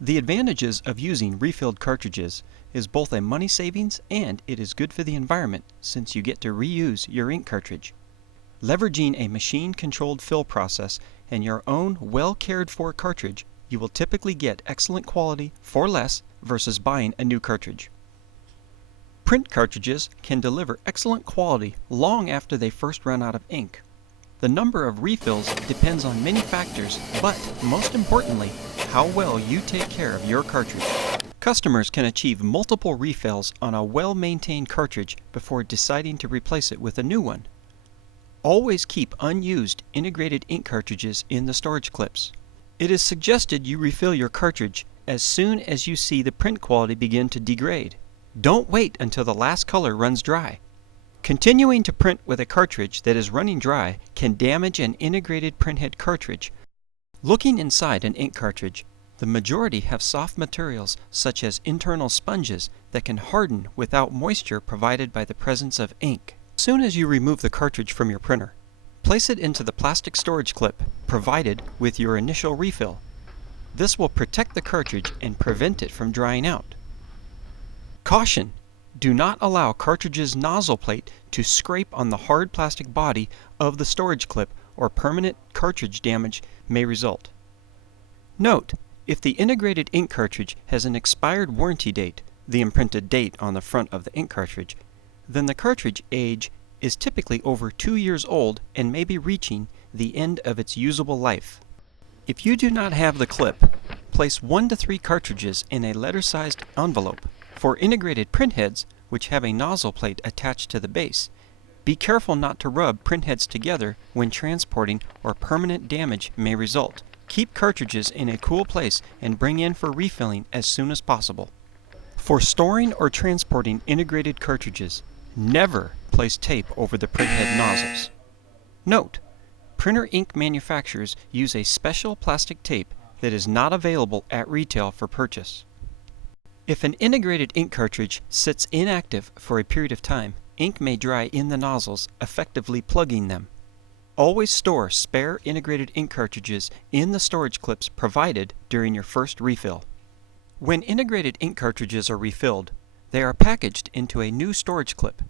The advantages of using refilled cartridges is both a money savings and it is good for the environment since you get to reuse your ink cartridge. Leveraging a machine-controlled fill process and your own well-cared-for cartridge, you will typically get excellent quality for less versus buying a new cartridge. Print cartridges can deliver excellent quality long after they first run out of ink. The number of refills depends on many factors, but most importantly, how well you take care of your cartridge. Customers can achieve multiple refills on a well-maintained cartridge before deciding to replace it with a new one. Always keep unused integrated ink cartridges in the storage clips. It is suggested you refill your cartridge as soon as you see the print quality begin to degrade. Don't wait until the last color runs dry. Continuing to print with a cartridge that is running dry can damage an integrated printhead cartridge. Looking inside an ink cartridge, the majority have soft materials such as internal sponges that can harden without moisture provided by the presence of ink. As soon as you remove the cartridge from your printer, place it into the plastic storage clip provided with your initial refill. This will protect the cartridge and prevent it from drying out. Caution! Do not allow cartridge's nozzle plate to scrape on the hard plastic body of the storage clip or permanent cartridge damage may result. Note, if the integrated ink cartridge has an expired warranty date, the imprinted date on the front of the ink cartridge, then the cartridge age is typically over 2 years old and may be reaching the end of its usable life. If you do not have the clip, place 1 to 3 cartridges in a letter-sized envelope. For integrated printheads, which have a nozzle plate attached to the base, be careful not to rub printheads together when transporting or permanent damage may result. Keep cartridges in a cool place and bring in for refilling as soon as possible. For storing or transporting integrated cartridges, never place tape over the printhead nozzles. Note, printer ink manufacturers use a special plastic tape that is not available at retail for purchase. If an integrated ink cartridge sits inactive for a period of time, ink may dry in the nozzles, effectively plugging them. Always store spare integrated ink cartridges in the storage clips provided during your first refill. When integrated ink cartridges are refilled, they are packaged into a new storage clip.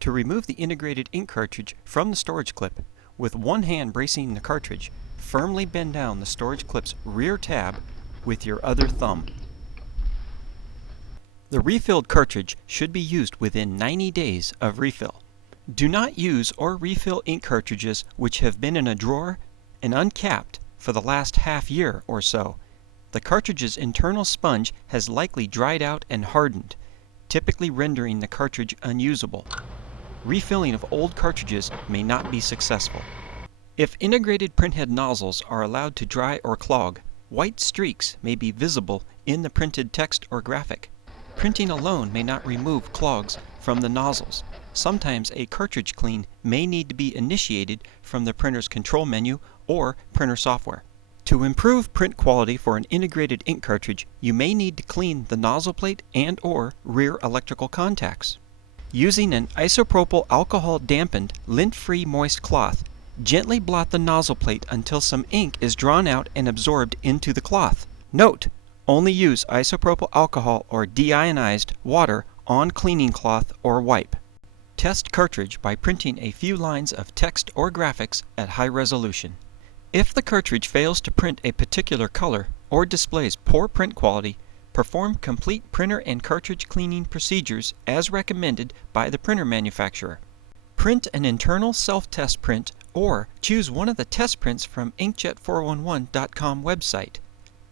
To remove the integrated ink cartridge from the storage clip, with one hand bracing the cartridge, firmly bend down the storage clip's rear tab with your other thumb. The refilled cartridge should be used within 90 days of refill. Do not use or refill ink cartridges which have been in a drawer and uncapped for the last half year or so. The cartridge's internal sponge has likely dried out and hardened, typically rendering the cartridge unusable. Refilling of old cartridges may not be successful. If integrated printhead nozzles are allowed to dry or clog, white streaks may be visible in the printed text or graphic. Printing alone may not remove clogs from the nozzles. Sometimes a cartridge clean may need to be initiated from the printer's control menu or printer software. To improve print quality for an integrated ink cartridge, you may need to clean the nozzle plate and/or rear electrical contacts. Using an isopropyl alcohol dampened, lint-free moist cloth, gently blot the nozzle plate until some ink is drawn out and absorbed into the cloth. Note: only use isopropyl alcohol or deionized water on cleaning cloth or wipe. Test cartridge by printing a few lines of text or graphics at high resolution. If the cartridge fails to print a particular color or displays poor print quality, perform complete printer and cartridge cleaning procedures as recommended by the printer manufacturer. Print an internal self-test print or choose one of the test prints from inkjet411.com website.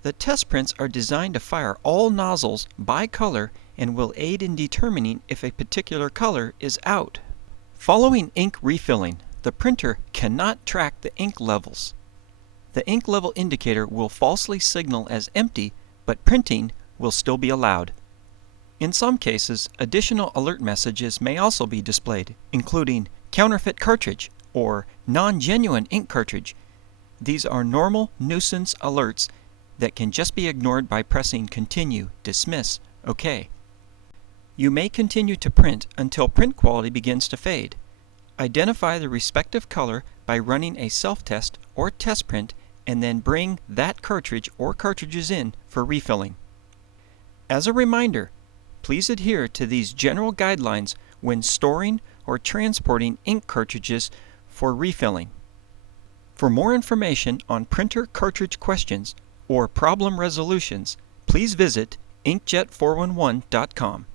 The test prints are designed to fire all nozzles by color and will aid in determining if a particular color is out. Following ink refilling, the printer cannot track the ink levels. The ink level indicator will falsely signal as empty, but printing will still be allowed. In some cases, additional alert messages may also be displayed, including counterfeit cartridge or non-genuine ink cartridge. These are normal nuisance alerts that can just be ignored by pressing Continue, Dismiss, OK. You may continue to print until print quality begins to fade. Identify the respective color by running a self-test or test print and then bring that cartridge or cartridges in for refilling. As a reminder, please adhere to these general guidelines when storing or transporting ink cartridges for refilling. For more information on printer cartridge questions or problem resolutions, please visit inkjet411.com.